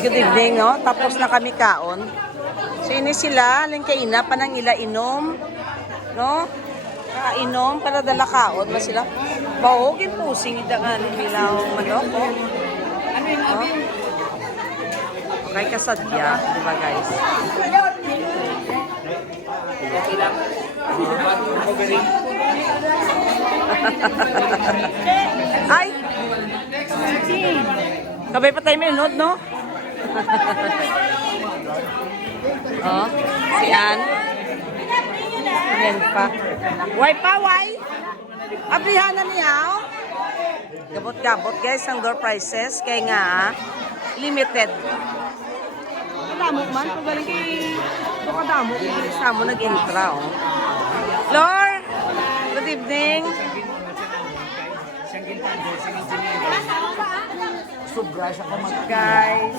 Good evening, no? Tapos na kami kaon. So, ini sila, kaina pa nang ila inom, no? Kainom para dala kaon ba sila? Bawogin pusing idangan bilang manok, oh. Oh. Okay, kasadya, di ba guys? Okay lang. Ay! Kabay pa tayo minunod, no? Oh, si Ann. Yan pa. Why pa, why? Abrihanan niya, oh. Gabot-gabot, guys, ang door prices. Kaya nga, limited. Kadamok man, kung galing kay... Ito kadamok, kung sa mo nag-intra, oh. Lord, good evening. Sobra siya ko Guys,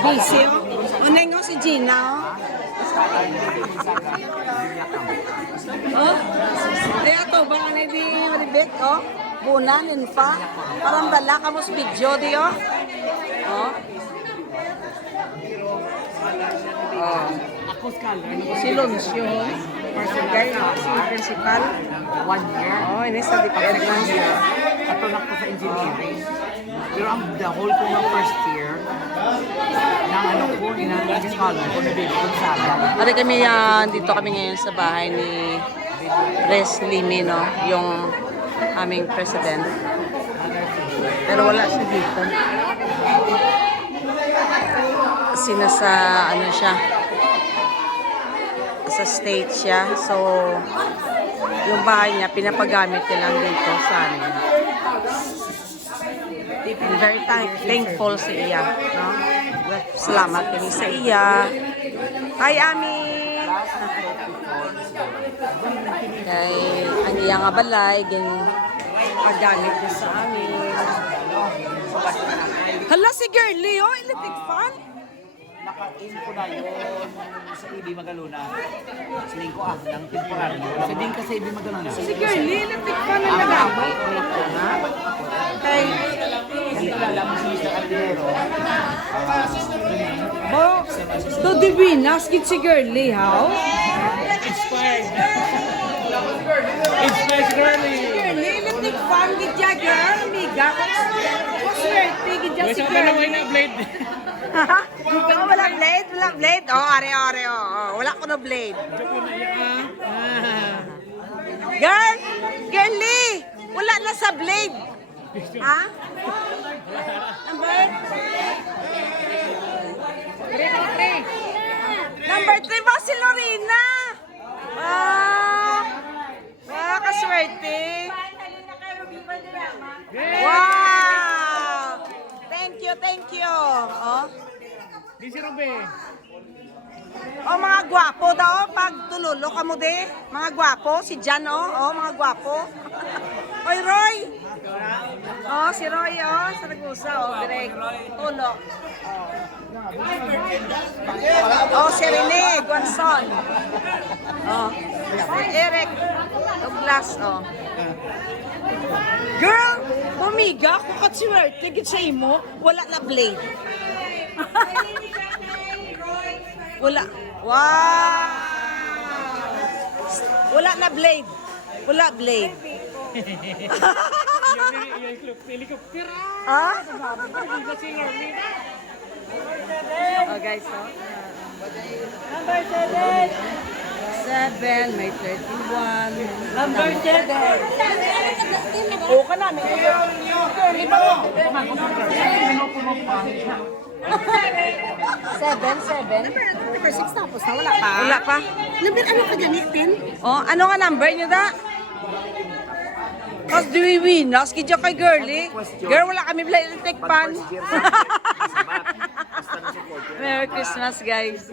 busy, oh. Uneng, oh, si Gina, oh. Oh, kaya to, baka na di malibit, oh. Bunan, pa. Parang dala ka mo sa video, di, oh. Oh. Oh. Ako scholar. Si Loncio, guys, si principal. 1 year. Oh, ini sa department. Katulak ko sa engineering. Pero ang the whole ko ng first year, ng ano ko, ng scholar ko, nabibigod sa akin. Ari kami dito kami ngayon sa bahay ni Res Limi, no? Yung aming president. Pero wala siya dito. Kasi nasa, ano siya, sa state siya. So, yung bahay niya, pinapagamit niya lang dito sa amin. I'm very thankful sa iya. No? Salamat kami sa iya. Hi, Ami! Kay ang iya nga balay, pagamit niya sa amin. Hala, si Girlie, oh, electric fan? Naka-in ko na yun sa Ibi Magaluna. Siling ko ng temporary. Sa din ka sa Ibi Magaluna. Si Girlie, electric fan ang nagamit. Kay... Bo, to divinas, kit si Girlie, how? Inspired girly. Girlie, electric fan, kit ya girl, amiga. Swerte, kit ya si Girlie. na blade. Wala blade, wala blade. Oh, are, oh. Wala ko na blade. Girl, Girlie, wala na sa blade. Ha? Number? Number 3 ba si Lorena? Wow, kaswerte. Wow! Thank you. Oh. Di si Robe. Oh, mga gwapo daw, pag tululo ka mo de. Mga gwapo, si Jan, oh, mga gwapo. Oy, Roy! Oh, si Roy, oh, sa Ragusa, oh, direct. Tulo. Oh, si Rene, Guanson. Oh, si Eric Douglas, oh. Girl, bumiga, kukat si Werte, tigit sa imo, wala na blade. Wala. Wow! Wala na blade. Wala blade. Ah? Oh guys, oh. Number 7. 7, may 31. Number 7. Oo ka namin. Iba mo. 7. Number 6 tapos na, wala pa. Wala pa. Number ano ka gamitin? Oh, ano nga number niyo da? Kasi do we win? Naski dyan kay Girlie. Girl, wala kami electric pan. Merry Christmas, guys.